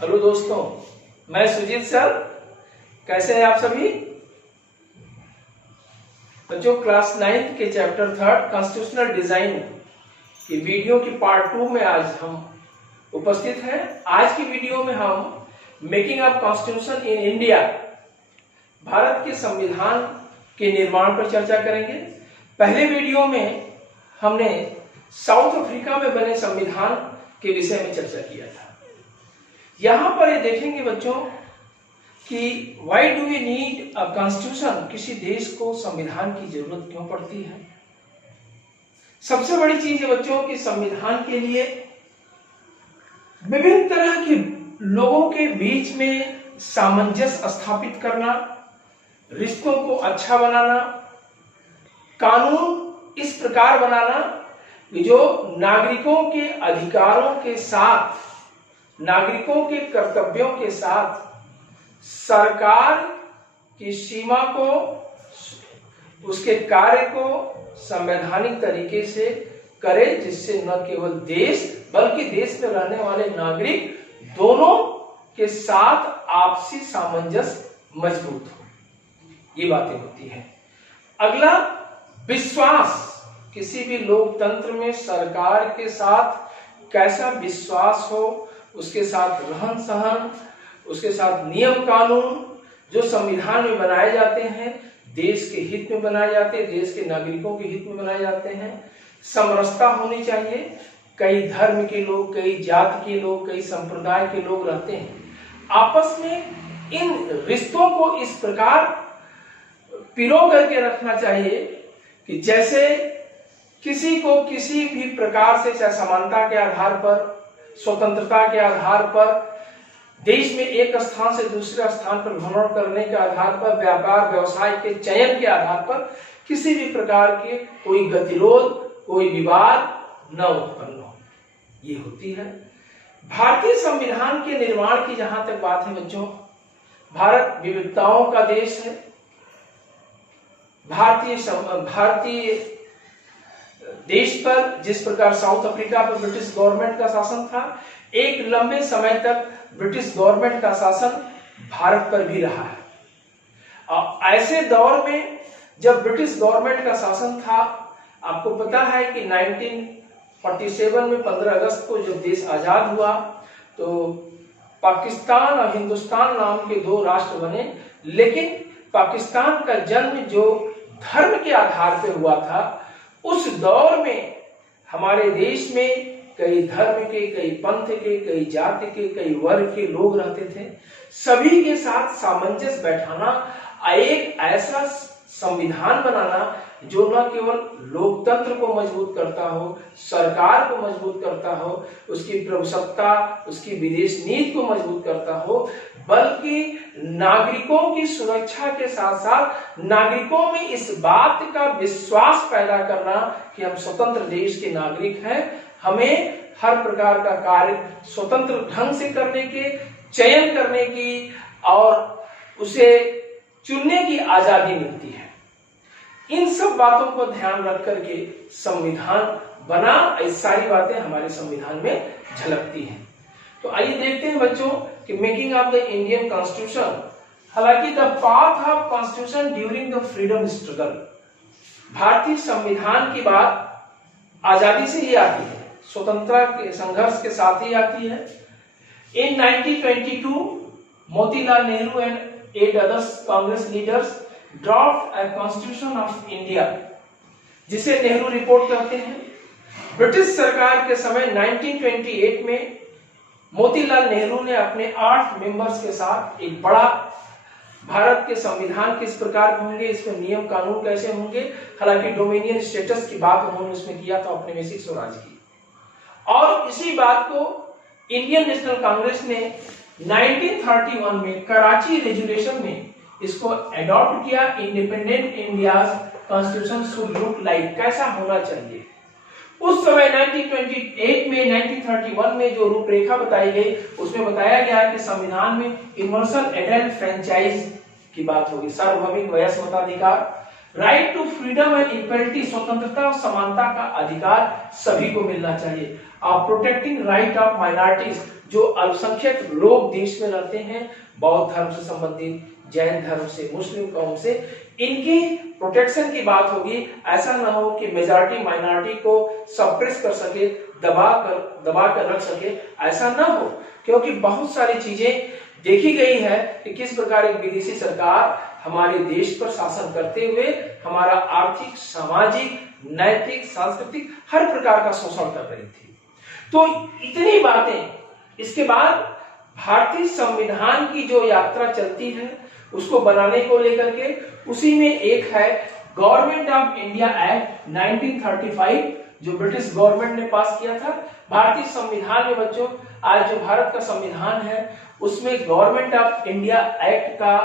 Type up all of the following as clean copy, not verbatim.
Hello दोस्तों, मैं Sujit sir. कैसे हैं आप सभी बच्चों? क्लास 9 के चैप्टर 3 कॉन्स्टिट्यूशनल डिजाइन की वीडियो की पार्ट 2 में आज हम उपस्थित हैं। आज की वीडियो में हम making of constitution in India, Bharat के संविधान के निर्माण पर चर्चा करेंगे। पहले वीडियो में हमने साउथ अफ्रीका में बने संविधान के विषय में चर्चा किया था। यहां पर ये देखेंगे बच्चों कि why do we need a constitution, किसी देश को संविधान की जरूरत क्यों पड़ती है। सबसे बड़ी चीज है बच्चों कि संविधान के लिए विभिन्न तरह के लोगों के बीच में सामंजस्य स्थापित करना, रिश्तों को अच्छा बनाना, कानून इस प्रकार बनाना कि जो नागरिकों के अधिकारों के साथ, नागरिकों के कर्तव्यों के साथ सरकार की सीमा को, उसके कार्य को संवैधानिक तरीके से करे, जिससे न केवल देश बल्कि देश में रहने वाले नागरिक दोनों के साथ आपसी सामंजस्य मजबूत हो। ये बातें होती हैं। अगला, विश्वास। किसी भी लोकतंत्र में सरकार के साथ कैसा विश्वास हो, उसके साथ रहन सहन, उसके साथ नियम कानून जो संविधान में बनाए जाते हैं, देश के हित में बनाए जाते हैं, देश के नागरिकों के हित में बनाए जाते हैं। समरसता होनी चाहिए। कई धर्म के लोग, कई जाति के लोग, कई संप्रदाय के लोग रहते हैं। आपस में इन रिश्तों को इस प्रकार पिरो करके रखना चाहिए कि जैसे किसी को किसी भी प्रकार से, चाहे समानता के आधार पर, स्वतंत्रता के आधार पर, देश में एक स्थान से दूसरे स्थान पर भ्रमण करने के आधार पर, व्यापार व्यवसाय के चयन के आधार पर किसी भी प्रकार के कोई गतिरोध, कोई विवाद न उत्पन्न हो, ये होती है। भारतीय संविधान के निर्माण की जहां तक बात है बच्चों, भारत विविधताओं का देश है। भारतीय देश पर जिस प्रकार साउथ अफ्रीका पर ब्रिटिश गवर्नमेंट का शासन था, एक लंबे समय तक ब्रिटिश गवर्नमेंट का शासन भारत पर भी रहा है। और ऐसे दौर में जब ब्रिटिश गवर्नमेंट का शासन था, आपको पता है कि 1947 में 15 अगस्त को जब देश आजाद हुआ तो पाकिस्तान और हिंदुस्तान नाम के दो राष्ट्र बने। लेकिन पाकिस्तान का जन्म जो धर्म के आधार पर हुआ था, उस दौर में हमारे देश में कई धर्म के, कई पंथ के, कई जाति के, कई वर्ग के लोग रहते थे। सभी के साथ सामंजस्य बैठाना, एक ऐसा संविधान बनाना जो न केवल लोकतंत्र को मजबूत करता हो, सरकार को मजबूत करता हो, उसकी प्रभुसत्ता, उसकी विदेश नीति को मजबूत करता हो, बल्कि नागरिकों की सुरक्षा के साथ साथ नागरिकों में इस बात का विश्वास पैदा करना कि हम स्वतंत्र देश के नागरिक हैं, हमें हर प्रकार का कार्य स्वतंत्र ढंग से करने के, चयन करने की और उसे चुनने की आजादी मिलती है। इन सब बातों को ध्यान रख करके संविधान बना। ऐसी सारी बातें हमारे संविधान में झलकती हैं। तो आइए देखते हैं बच्चों कि making of the Indian constitution. हालांकि the path of constitution during the freedom struggle, भारतीय संविधान की बात आजादी से ही आती है, स्वतंत्रता के संघर्ष के साथ ही आती है। इन 1922 Motilal Nehru and 8 others Congress leaders draft a constitution of India, जिसे नेहरू रिपोर्ट कहते हैं। ब्रिटिश सरकार के समय 1928 में मोतीलाल नेहरू ने अपने 8 मेंबर्स के साथ एक बड़ा भारत के संविधान किस प्रकार होंगे, इसमें नियम कानून कैसे होंगे, हालांकि डोमिनियन स्टेटस की बात उन्होंने उसमें किया था, अपने बेसिक स्वराज की। और इसी बात को इंडियन नेशनल कांग्रेस ने 1931 में कराची रेजोल्यूशन में इसको अडॉप्ट किया। Independent India constitution should look like, कैसा होना चाहिए। उस समय 1928 में, 1931 में जो रूपरेखा बताई गई, उसमें बताया गया कि संविधान में यूनिवर्सल एडल्ट फ्रेंचाइज की बात होगी, सार्वभौमिक वयस्क मताधिकार, right to freedom and equality, स्वतंत्रता और समानता का अधिकार सभी को मिलना चाहिए। प्रोटेक्टिंग राइट ऑफ माइनॉरिटीज, जो अल्पसंख्यक लोग देश में रहते हैं, बौद्ध धर्म से संबंधित, जैन धर्म से, मुस्लिम कौम से, इनकी प्रोटेक्शन की बात होगी। ऐसा ना हो कि मेजॉरिटी माइनॉरिटी को सप्रेस कर सके, दबा कर रख सके, ऐसा ना हो, क्योंकि बहुत सारी चीजें देखी गई है कि किस प्रकार एक विदेशी सरकार हमारे देश पर शासन करते हुए हमारा आर्थिक, सामाजिक, नैतिक, सांस्कृतिक हर प्रकार का शोषण कर रही थी। तो इतनी बातें, इसके बाद भारतीय संविधान की जो यात्रा चलती है उसको बनाने को लेकर के, उसी में एक है गवर्नमेंट ऑफ इंडिया एक्ट 1935, जो ब्रिटिश गवर्नमेंट ने पास किया था। भारतीय संविधान में बच्चों, आज जो भारत का संविधान है उसमें गवर्नमेंट ऑफ इंडिया एक्ट का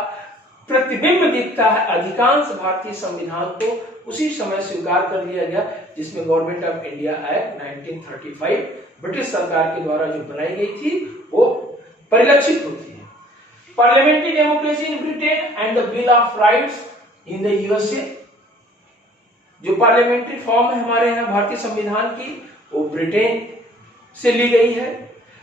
प्रतिबिंब दिखता है। अधिकांश भारतीय संविधान को उसी समय स्वीकार कर लिया गया जिसमें government of India act 1935 British सरकार के द्वारा जो बनाई गई थी वो परिलक्षित होती है। Parliamentary democracy in Britain and the bill of rights in the USA, जो पार्लियामेंट्री फॉर्म है हमारे यहाँ भारतीय संविधान की, वो ब्रिटेन से ली गई है।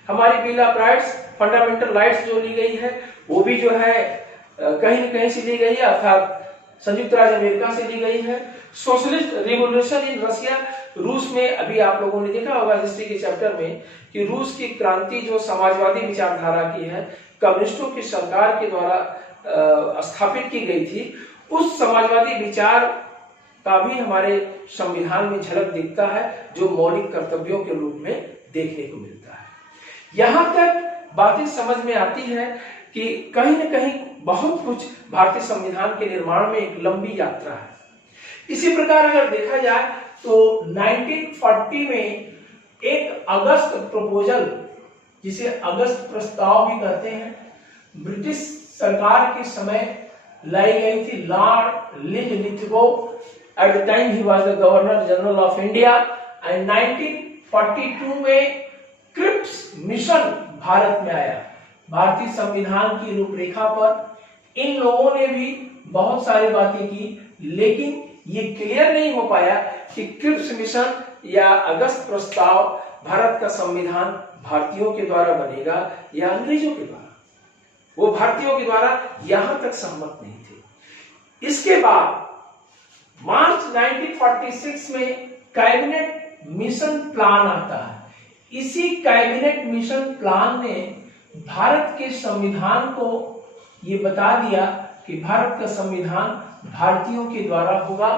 हमारी bill of rights, fundamental rights जो ली गई है वो भी जो है कहीं न कहीं से ली गई है, अर्थात संयुक्त राज्य अमेरिका से ली गई है। सोशलिस्ट रिवॉल्यूशन इन रशिया, रूस में, अभी आप लोगों ने देखा होगा हिस्ट्री के चैप्टर में कि रूस की क्रांति जो समाजवादी विचारधारा की है, कम्युनिस्टों की सरकार के द्वारा स्थापित की गई थी, उस समाजवादी विचार का भी हमारे संविधान में झलक दिखता है, जो मौलिक कर्तव्यों के रूप में देखने को मिलता है। यहां तक बातें समझ में आती है कि कहीं न कहीं बहुत कुछ भारतीय संविधान के निर्माण में एक लंबी यात्रा है। इसी प्रकार अगर देखा जाए तो 1940 में एक अगस्त प्रपोजल, जिसे अगस्त प्रस्ताव भी कहते हैं, ब्रिटिश सरकार के समय लाई गई थी। Lord Lithgow, at the time he was the governor general of India, and 1942 में क्रिप्स मिशन भारत में आया। भारतीय संविधान की रूपरेखा पर इन लोगों ने भी बहुत सारी बातें की, लेकिन ये क्लियर नहीं हो पाया कि क्रिप्स मिशन या अगस्त प्रस्ताव, भारत का संविधान भारतीयों के द्वारा बनेगा या अंग्रेजों के द्वारा। वो भारतीयों के द्वारा यहां तक सहमत नहीं थे। इसके बाद मार्च 1946 में कैबिनेट मिशन प्लान आता है। इसी कैबिनेट मिशन प्लान ने भारत के संविधान को ये बता दिया कि भारत का संविधान भारतीयों के द्वारा होगा।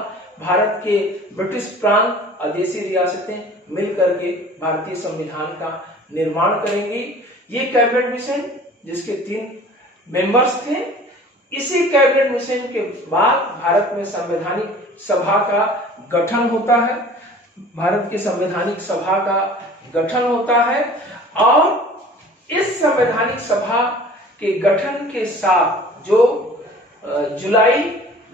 भारत के ब्रिटिश प्रांत, आदेशी रियासतें मिलकर के भारतीय संविधान का निर्माण करेंगी। ये कैबिनेट मिशन, जिसके 3 मेंबर्स थे, इसी कैबिनेट मिशन के बाद भारत में संवैधानिक सभा का गठन होता है। भारत की संवैधानिक सभा का गठन होता है और इस संवैधानिक सभा के गठन के साथ जो जुलाई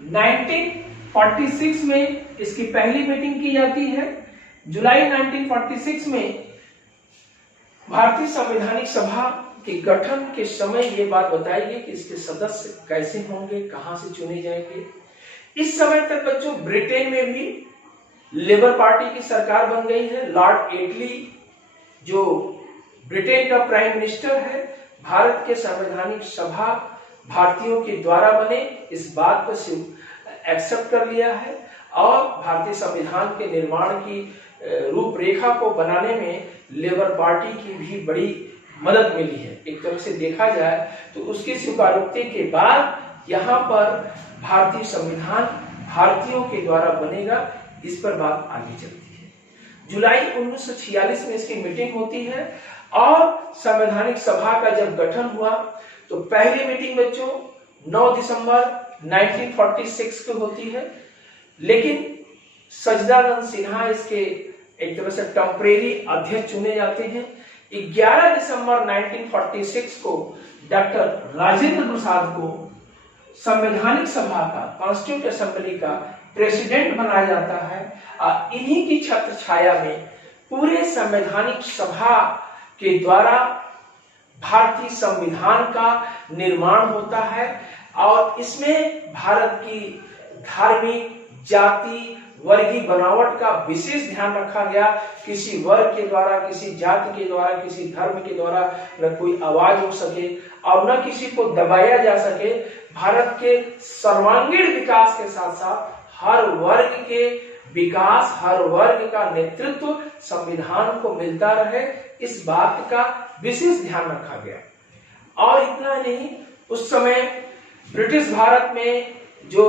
1946 में इसकी पहली मीटिंग की जाती है। जुलाई 1946 में भारतीय संवैधानिक सभा के गठन के समय ये बात बताई गई कि इसके सदस्य कैसे होंगे, कहां से चुने जाएंगे। इस समय तक बच्चों ब्रिटेन में भी लेबर पार्टी की सरकार बन गई है। लॉर्ड एटली जो ब्रिटेन का प्राइम मिनिस्टर है, भारत के संवैधानिक सभा भारतीयों के द्वारा बने इस बात को एक्सेप्ट कर लिया है और भारतीय संविधान के निर्माण की रूपरेखा को बनाने में लेबर पार्टी की भी बड़ी मदद मिली है। एक तरह से देखा जाए तो उसकी स्वीकारोक्ति के बाद यहाँ पर भारतीय संविधान भारतीयों के द्वारा बनेगा, इस पर बात आगे चलती है। जुलाई 1946 में इसकी मीटिंग होती है और संवैधानिक सभा का जब गठन हुआ तो पहली मीटिंग बच्चों 9 दिसंबर 1946 को होती है, लेकिन सजदानंद सिन्हा इसके एक तरह से टेम्परेरी अध्यक्ष चुने जाते हैं। 11 दिसंबर 1946 को डॉक्टर राजेंद्र प्रसाद को संवैधानिक सभा का, कॉन्स्टिट्यूंट असेंबली का प्रेसिडेंट बनाया जाता है और इन्हीं की छत्र छाया में पूरे संवैधानिक सभा के द्वारा भारतीय संविधान का निर्माण होता है और इसमें भारत की धार्मिक, जाति वर्गीय बनावट का विशेष ध्यान रखा गया। किसी वर्ग के द्वारा, किसी जाति के द्वारा, किसी धर्म के द्वारा न कोई आवाज हो सके और न किसी को दबाया जा सके। भारत के सर्वांगीण विकास के साथ साथ हर वर्ग के विकास, हर वर्ग का नेतृत्व संविधान को मिलता रहे, इस बात का विशेष ध्यान रखा गया। और इतना नहीं, उस समय ब्रिटिश भारत में जो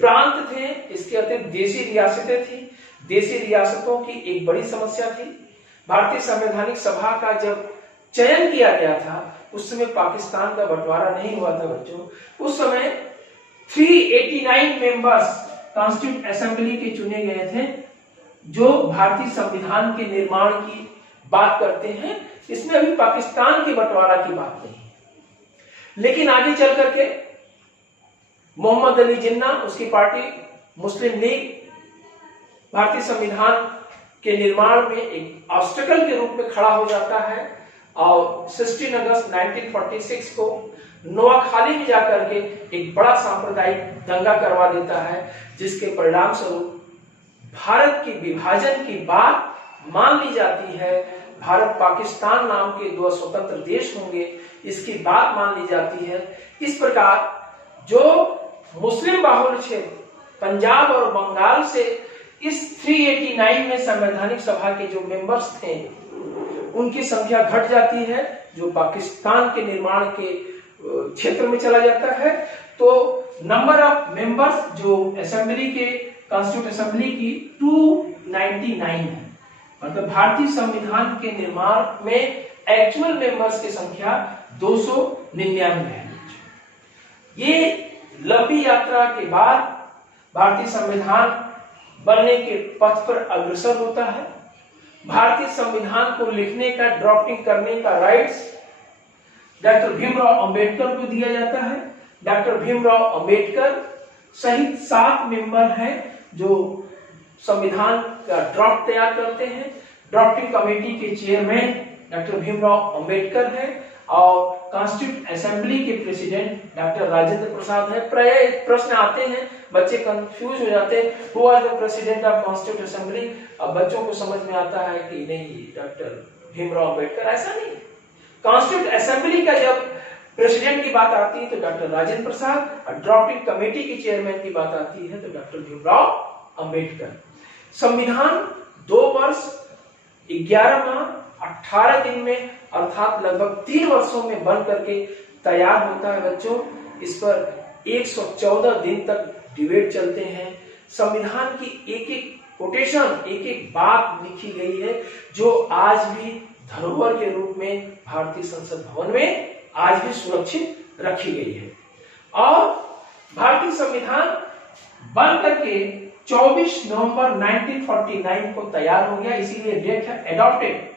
प्रांत थे, इसके अतिरिक्त देशी रियासतें थी। देशी रियासतों की एक बड़ी समस्या थी। भारतीय संवैधानिक सभा का जब चयन किया गया था, उस समय पाकिस्तान का बंटवारा नहीं हुआ था बच्चों। उस समय 389 मेंबर्स कॉन्स्टिट्यूंट असेंबली के चुने गए थे, जो भारतीय संविधान के निर्माण की बात करते हैं। इसमें अभी पाकिस्तान के बंटवारा की बात नहीं है। लेकिन आगे चल करके मोहम्मद अली जिन्ना, उसकी पार्टी मुस्लिम लीग, भारतीय संविधान के निर्माण में एक ऑब्स्टेकल के रूप में खड़ा हो जाता है और 16 अगस्त 1946 को नोआखाली में जाकर के एक बड़ा सांप्रदायिक दंगा करवा देता है, जिसके परिणाम स्वरूप भारत के विभाजन की बात मान ली जाती है। भारत पाकिस्तान नाम के दो स्वतंत्र देश होंगे, इसकी बात मान ली जाती है। इस प्रकार जो मुस्लिम बाहुल्य क्षेत्र पंजाब और बंगाल से इस 389 में संवैधानिक सभा के जो मेंबर्स थे, उनकी संख्या घट जाती है, जो पाकिस्तान के निर्माण के क्षेत्र में चला जाता है। तो नंबर ऑफ मेंबर्स जो असेंबली के कॉन्स्टिट्यूंट असेंबली की 299 है। मतलब भारतीय संविधान के निर्माण में एक्चुअल मेंबर्स की संख्या 299 है। ये लंबी यात्रा के बाद भारतीय संविधान बनने के पथ पर अग्रसर होता है। भारतीय संविधान को लिखने का, ड्राफ्टिंग करने का राइट्स डॉक्टर भीमराव अंबेडकर को दिया जाता है। डॉक्टर भीमराव अंबेडकर सहित 7 मेंबर हैं जो संविधान का ड्राफ्ट तैयार करते हैं। ड्राफ्टिंग कमेटी के चेयरमैन डॉक्टर भीमराव अंबेडकर हैं और कॉन्स्टिट्यूंट असेंबली के प्रेसिडेंट डॉक्टर राजेंद्र प्रसाद है। प्राय प्रश्न आते हैं, बच्चे कंफ्यूज हो जाते हैं, who are the president of constituent assembly. अब बच्चों को समझ में आता है कि नहीं, डॉक्टर भीमराव अंबेडकर। ऐसा नहीं, कॉन्स्टिट्यूंट असेंबली का जब प्रेसिडेंट की बात आती है तो डॉक्टर राजेंद्र प्रसाद, और ड्राफ्टिंग कमेटी की चेयरमैन की बात आती है तो डॉक्टर भीमराव अंबेडकर। संविधान 2 वर्ष 11 माह 18 दिन में, अर्थात लगभग 3 वर्षों में बन करके तैयार होता है बच्चों। इस पर 114 दिन तक डिबेट चलते हैं। संविधान की एक एक कोटेशन, एक एक बात लिखी गई है, जो आज भी धरोहर के रूप में भारतीय संसद भवन में आज भी सुरक्षित रखी गई है। और भारतीय संविधान बन करके 24 नवंबर 1949 को तैयार हो गया, इसीलिए डेट है adopted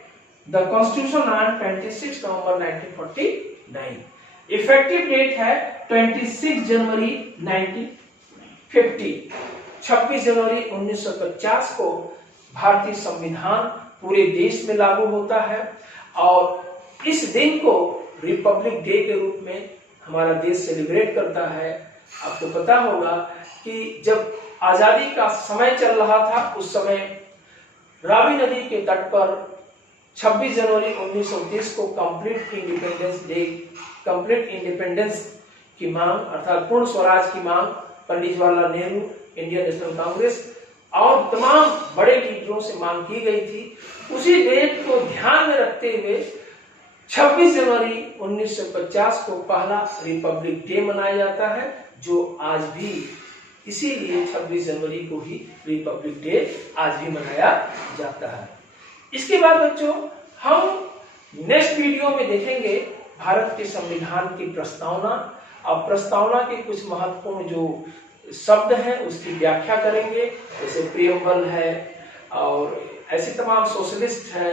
the constitution on 26 November 1949। Effective date है 26 जनवरी 1950। 26 जनवरी 1950 को भारतीय संविधान पूरे देश में लागू होता है और इस दिन को रिपब्लिक डे के रूप में हमारा देश सेलिब्रेट करता है। आपको पता होगा कि जब आजादी का समय चल रहा था, उस समय रावी नदी के तट पर 26 जनवरी 1930 को complete independence day, complete independence की मांग अर्थात पूर्ण स्वराज की मांग पंडित जवाहरलाल नेहरू, इंडियन नेशनल कांग्रेस और तमाम बड़े लीडरों से मांग की गई थी। उसी डेट को ध्यान में रखते हुए 26 जनवरी 1950 को पहला रिपब्लिक डे मनाया जाता है, जो आज भी, इसीलिए 26 जनवरी को ही रिपब्लिक डे आज भी मनाया जाता है। इसके बाद बच्चों हम नेक्स्ट वीडियो में देखेंगे भारत के संविधान की प्रस्तावना और प्रस्तावना के कुछ महत्वपूर्ण जो शब्द हैं उसकी व्याख्या करेंगे, जैसे प्रियम्बल है और ऐसे तमाम सोशलिस्ट है,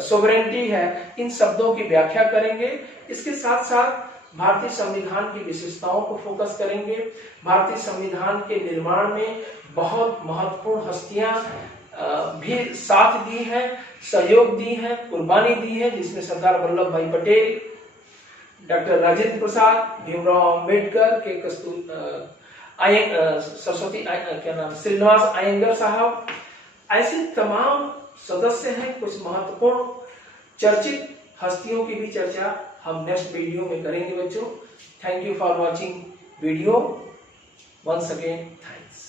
सोवरेनिटी है, इन शब्दों की व्याख्या करेंगे। इसके साथ साथ भारतीय संविधान की विशेषताओं को फोकस करेंगे। भारतीय संविधान के निर्माण में बहुत महत्वपूर्ण हस्तियां भी साथ दी हैं, सहयोग दी हैं, कुर्बानी दी है, जिसमें सरदार वल्लभ भाई पटेल, डॉक्टर राजेंद्र प्रसाद, भीमराव अंबेडकर, के क्या नाम, श्रीनिवास अयंगर साहब, ऐसे तमाम सदस्य हैं। कुछ महत्वपूर्ण चर्चित हस्तियों की भी चर्चा हम नेक्स्ट वीडियो में करेंगे बच्चों। Thank you for watching video, once again thanks.